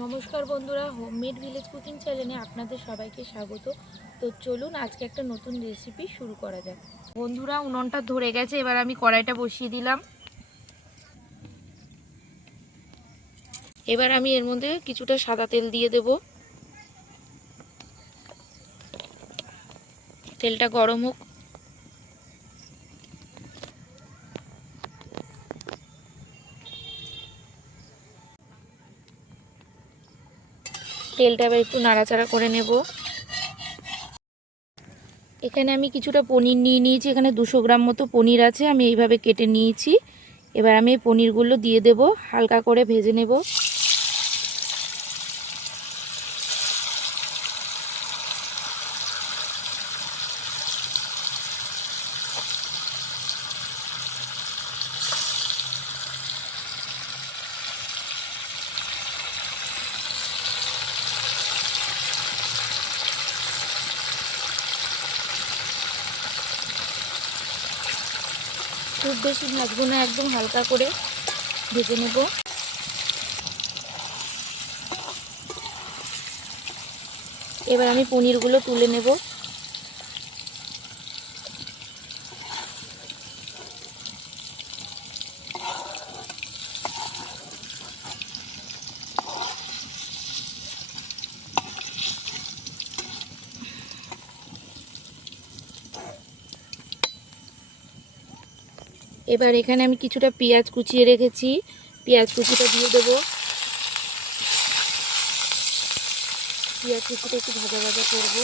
নমস্কার বন্ধুরা homemade village cooking চ্যানেলে আপনাদের সবাইকে স্বাগত। তো চলুন আজকে একটা নতুন রেসিপি শুরু করা যাক। বন্ধুরা, উনুনটা ধরে গেছে, এবার আমি কড়াইটা বসিয়ে দিলাম। এবার আমি এর মধ্যে কিছুটা সাদা তেল দিয়ে দেব। তেলটা গরম হোক। তেলটা আবার একটু নাড়াচাড়া করে নেব। এখানে আমি কিছুটা পনির নিয়ে নিয়েছি, এখানে দুশো গ্রাম মতো পনির আছে, আমি এইভাবে কেটে নিয়েছি। এবার আমি এই পনিরগুলো দিয়ে দেব, হালকা করে ভেজে নেব। খুব বেশি ভাজবো না একদম হালকা করে ভেজে নেব। এবার আমি পনিরগুলো তুলে নেব। এবার এখানে আমি কিছুটা পেঁয়াজ কুচিয়ে রেখেছি। পেঁয়াজ কুচিটা দিয়ে দেব। পেঁয়াজ কুচিটা একটু ভাজা ভাজা করব।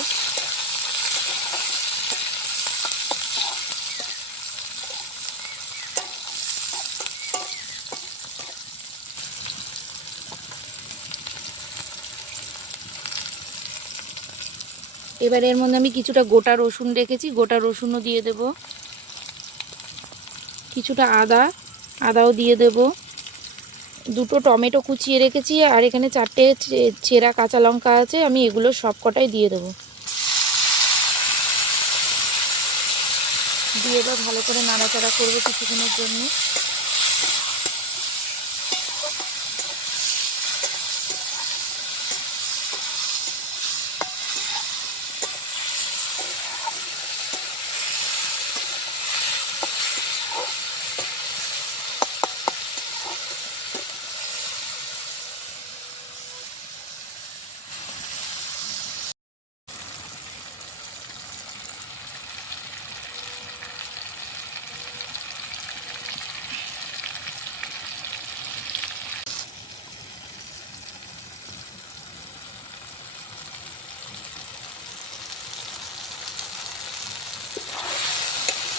এবার এর মধ্যে আমি কিছুটা গোটা রসুন রেখেছি। গোটা রসুনও দিয়ে দেবো। কিছুটা আদা, আদাও দিয়ে দেব। দুটো টমেটো কুচিয়ে রেখেছি আর এখানে চারটে চেরা কাঁচা লঙ্কা আছে, আমি এগুলো সব কটাই দিয়ে দেব। দিয়ে এবার ভালো করে নাড়াচাড়া করব কিছুক্ষণের জন্য।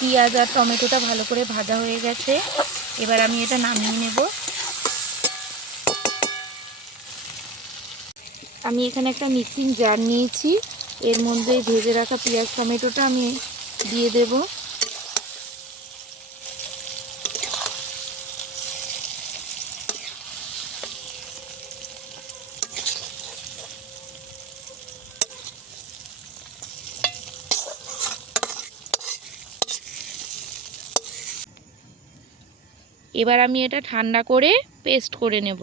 পেঁয়াজ আর টমেটোটা ভালো করে ভাজা হয়ে গেছে। এবার আমি এটা নামিয়ে নেব। আমি এখানে একটা মিক্সিং জার নিয়েছি। এর মধ্যে ভেজে রাখা পেঁয়াজ, টমেটোটা আমি দিয়ে দেব। এবার আমি এটা ঠান্ডা করে পেস্ট করে নেব।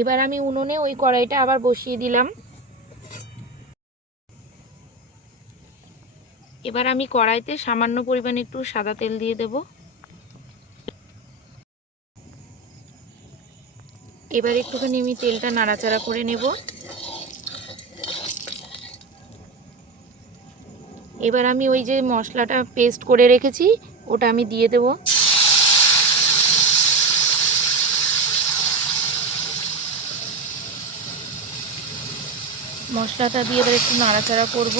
এবার আমি উনুনে ওই কড়াইটা আবার বসিয়ে দিলাম। এবার আমি কড়াইতে সামান্য পরিমাণে একটু সাদা তেল দিয়ে দেব। এবার একটুখানি আমি তেলটা নাড়াচাড়া করে নেব। এবার আমি ওই যে মশলাটা পেস্ট করে রেখেছি, ওটা আমি দিয়ে দেবো। মশলাটা দিয়ে এবার একটু নাড়াচাড়া করব।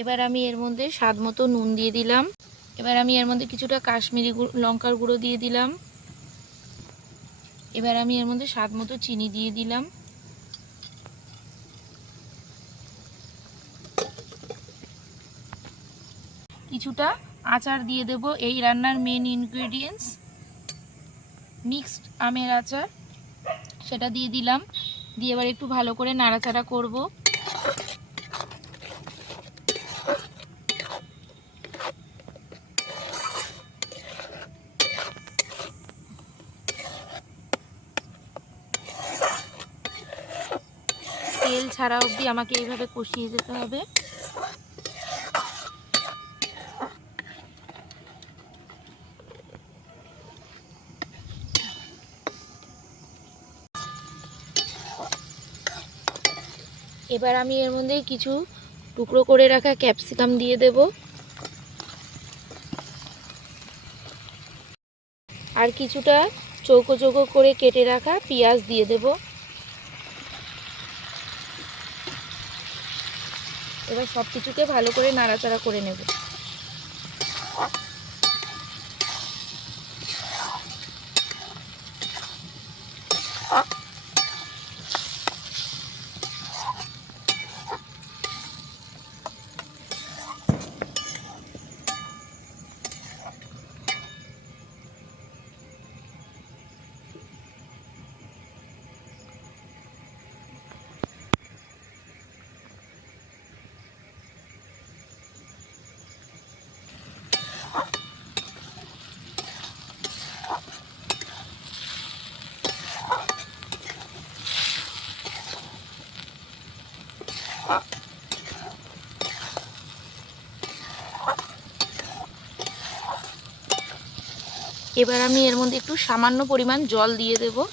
এবার আমি এর মধ্যে স্বাদ মতো নুন দিয়ে দিলাম। এবার আমি এর মধ্যে কিছুটা কাশ্মীরি লঙ্কার গুঁড়ো দিয়ে দিলাম। এবার আমি এর মধ্যে স্বাদ মতো চিনি দিয়ে দিলাম। কিছুটা আচার দিয়ে দেব এই রান্নার মেন ইনগ্রেডিয়েন্টস মিক্সড আমের আচার, সেটা দিয়ে দিলাম। দিয়ে এবার একটু ভালো করে নাড়াচাড়া করব তেল ছাড়া অবধি আমাকে এইভাবে কষিয়ে যেতে হবে। এবার আমি এর মধ্যে কিছু টুকরো করে রাখা ক্যাপসিকাম দিয়ে দেব। আর কিছুটা চৌকো চৌকো করে কেটে রাখা পেঁয়াজ দিয়ে দেব। এবার সব কিছুকে ভালো করে নাড়াচাড়া করে নেব। এবার আমি এর মধ্যে একটু সামান্য পরিমাণ জল দিয়ে দেব।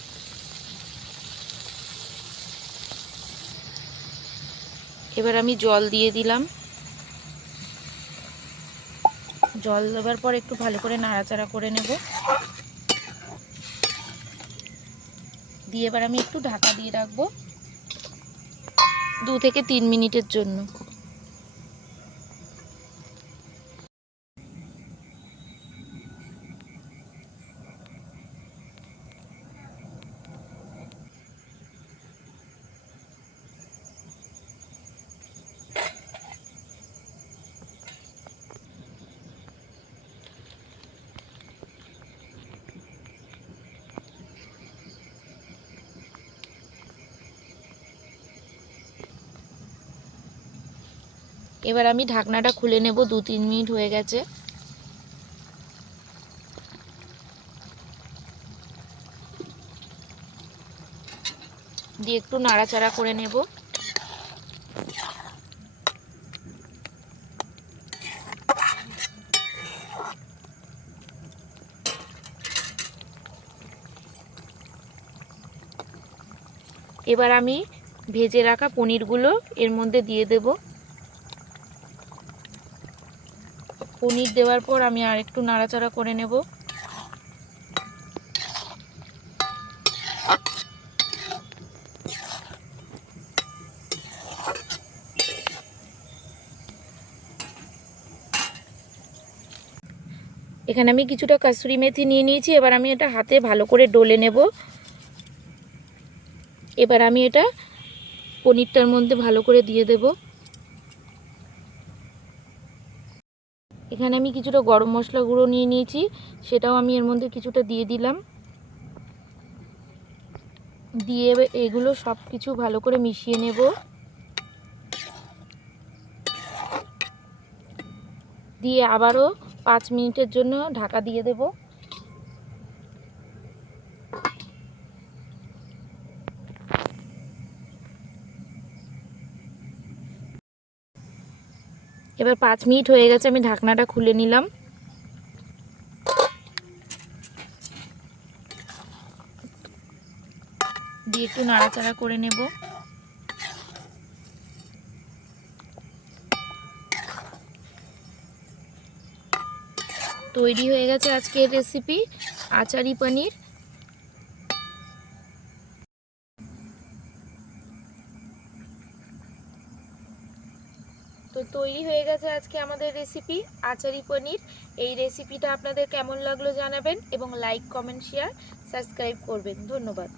এবার আমি জল দিয়ে দিলাম। জল দেওয়ার পর একটু ভালো করে নাড়াচাড়া করে নেব। দিয়ে এবার আমি একটু ঢাকা দিয়ে রাখব। দু থেকে তিন মিনিটের জন্য। এবার আমি ঢাকনাটা খুলে নেব, দু তিন মিনিট হয়ে গেছে। দিয়ে একটু নাড়াচাড়া করে নেব। এবার আমি ভেজে রাখা পনিরগুলো এর মধ্যে দিয়ে দেবো। পনির দেওয়ার পর আমি আর একটু নাড়াচাড়া করে নেব। এখানে আমি কিছুটা কাসুরি মেথি নিয়ে নিয়েছি, এবার আমি এটা হাতে ভালো করে ডলে নেব। এবার আমি এটা পনিরটার মধ্যে ভালো করে দিয়ে দেবো। এখানে আমি কিছুটা গরম মশলা গুঁড়ো নিয়ে নিয়েছি, সেটাও আমি এর মধ্যে কিছুটা দিয়ে দিলাম। দিয়ে এগুলো সব কিছু ভালো করে মিশিয়ে নেব। দিয়ে আবারও পাঁচ মিনিটের জন্য ঢাকা দিয়ে দেব। এবার পাঁচ মিনিট হয়ে গেছে, আমি ঢাকনাটা খুলে নিলাম। দিয়ে একটু নাড়াচাড়া করে নেব। তৈরি হয়ে গেছে আজকের রেসিপি আচারি পনির। তো তৈরি হয়ে গেছে আজকে আমাদের রেসিপি আচারি পনির। এই রেসিপিটা আপনাদের কেমন লাগল জানাবেন এবং লাইক কমেন্ট শেয়ার সাবস্ক্রাইব করবেন। ধন্যবাদ।